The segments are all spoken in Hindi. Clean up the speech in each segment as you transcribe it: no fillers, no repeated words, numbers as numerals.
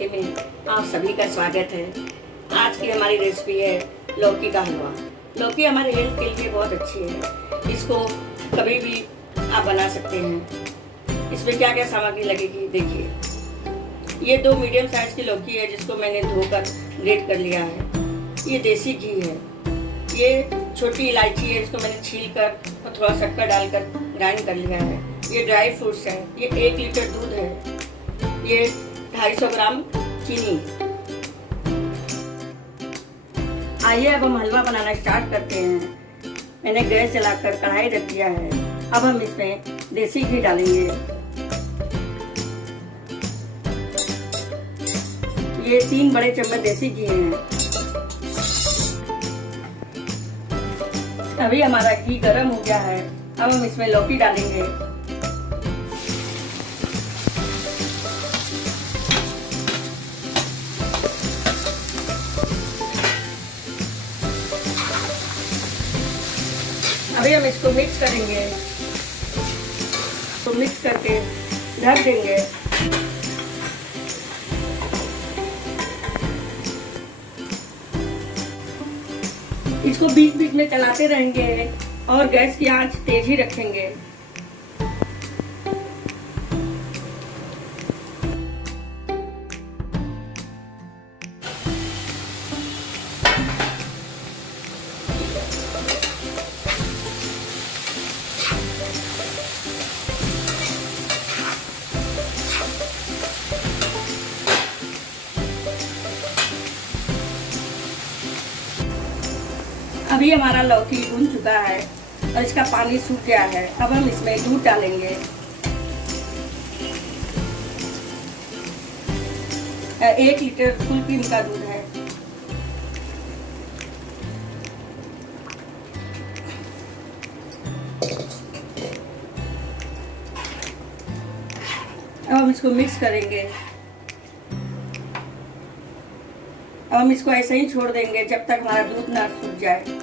रेसिपी में आप सभी का स्वागत है। आज की हमारी रेसिपी है लौकी का हलवा। लौकी हमारे हेल्थ के लिए बहुत अच्छी है। इसको कभी भी आप बना सकते हैं। इसमें क्या क्या सामग्री लगेगी देखिए। ये 2 मीडियम साइज की लौकी है जिसको मैंने धोकर ग्रेट कर लिया है। ये देसी घी है। ये छोटी इलायची है, इसको मैंने छील कर और थोड़ा शक्कर डालकर ग्राइंड कर लिया है। ये ड्राई फ्रूट्स है। ये 1 लीटर दूध है। ये 250 ग्राम चीनी। आइए अब हम हलवा बनाना स्टार्ट करते हैं। मैंने गैस जलाकर कढ़ाई रख दिया है। अब हम इसमें देसी घी डालेंगे। ये 3 बड़े चम्मच देसी घी हैं। अभी हमारा घी गर्म हो गया है। अब हम इसमें लौकी डालेंगे। अभी हम इसको मिक्स करेंगे। तो मिक्स करके ढक देंगे। इसको बीच बीच में चलाते रहेंगे और गैस की आंच तेज ही रखेंगे। अभी हमारा लौकी भून चुका है और इसका पानी सूख गया है। अब हम इसमें दूध डालेंगे। 1 लीटर फुल क्रीम का दूध है। अब हम इसको मिक्स करेंगे। अब हम इसको ऐसे ही छोड़ देंगे जब तक हमारा दूध ना सूख जाए।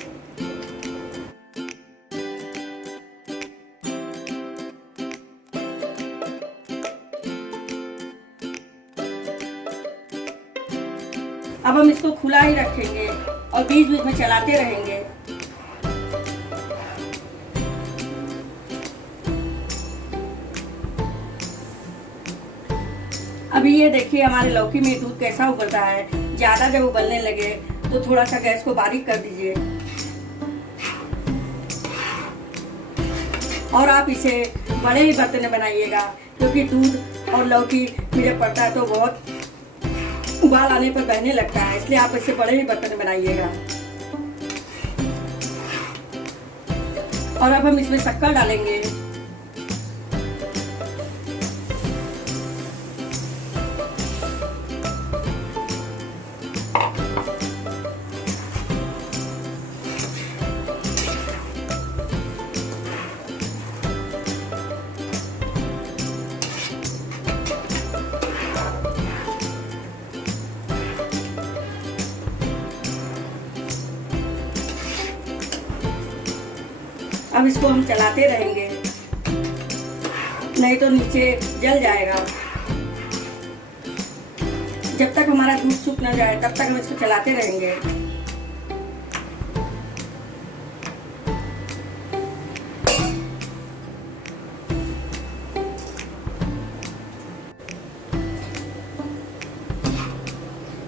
अब हम इसको खुला ही रखेंगे और बीच बीच में चलाते रहेंगे। अभी ये देखिए हमारे लौकी में दूध कैसा उबलता है। ज्यादा जब उबलने लगे तो थोड़ा सा गैस को बारीक कर दीजिए और आप इसे बड़े ही बर्तन में बनाइएगा, क्योंकि दूध और लौकी में जब पड़ता है तो बहुत उबाल आने पर बहने लगता है, इसलिए आप इसे बड़े ही बर्तन में बनाइएगा। और अब हम इसमें शक्कर डालेंगे। अब इसको हम चलाते रहेंगे, नहीं तो नीचे जल जाएगा। जब तक हमारा दूध सूख न जाए तब तक हम इसको चलाते रहेंगे।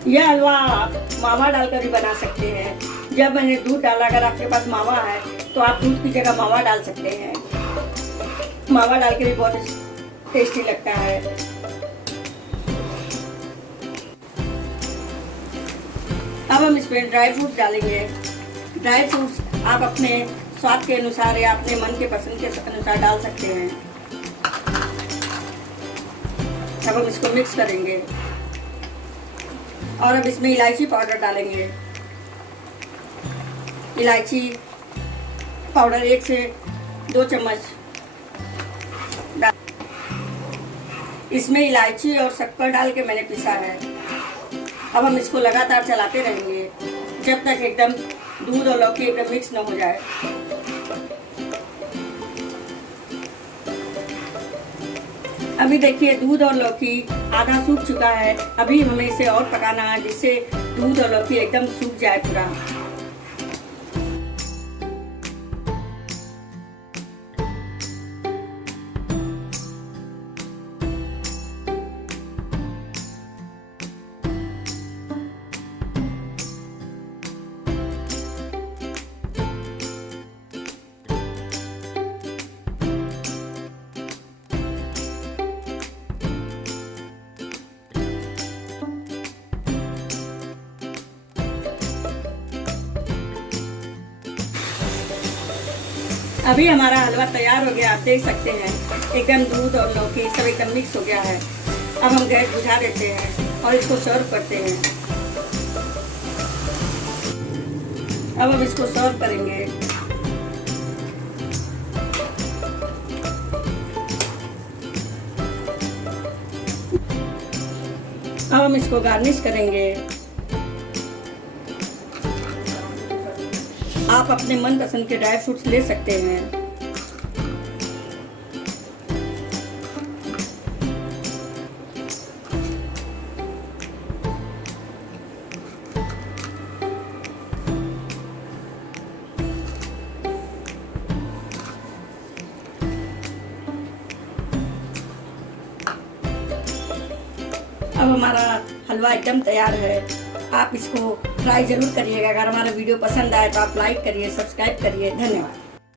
यह हलवा आप मावा डालकर भी बना सकते हैं। जब मैंने दूध डाला, अगर आपके पास मावा है तो आप दूध की जगह मावा डाल सकते हैं। मावा डाल के भी बहुत टेस्टी लगता है। अब हम इसमें ड्राई फ्रूट्स डालेंगे। ड्राई फ्रूट्स आप अपने स्वाद के अनुसार या अपने मन के पसंद के अनुसार डाल सकते हैं। अब हम इसको मिक्स करेंगे और अब इसमें इलायची पाउडर डालेंगे। इलायची पाउडर 1 से 2 चम्मच। इसमें इलायची और शक्कर डाल के मैंने पिसा है। अब हम इसको लगातार चलाते रहेंगे जब तक एकदम दूध और लौकी एकदम मिक्स न हो जाए। अभी देखिए दूध और लौकी आधा सूख चुका है। अभी हमें इसे और पकाना है जिससे दूध और लौकी एकदम सूख जाए पूरा। अभी हमारा हलवा तैयार हो गया, आप देख सकते हैं एकदम दूध और लौकी सब एकदम मिक्स हो गया है। अब हम गैस बुझा देते हैं और इसको सर्व करते हैं। अब हम इसको सर्व करेंगे। अब हम इसको गार्निश करेंगे। आप अपने मनपसंद के ड्राई फ्रूट्स ले सकते हैं। अब हमारा हलवा एकदम तैयार है। आप इसको ट्राई ज़रूर करिएगा। अगर हमारा वीडियो पसंद आए तो आप लाइक करिए, सब्सक्राइब करिए। धन्यवाद।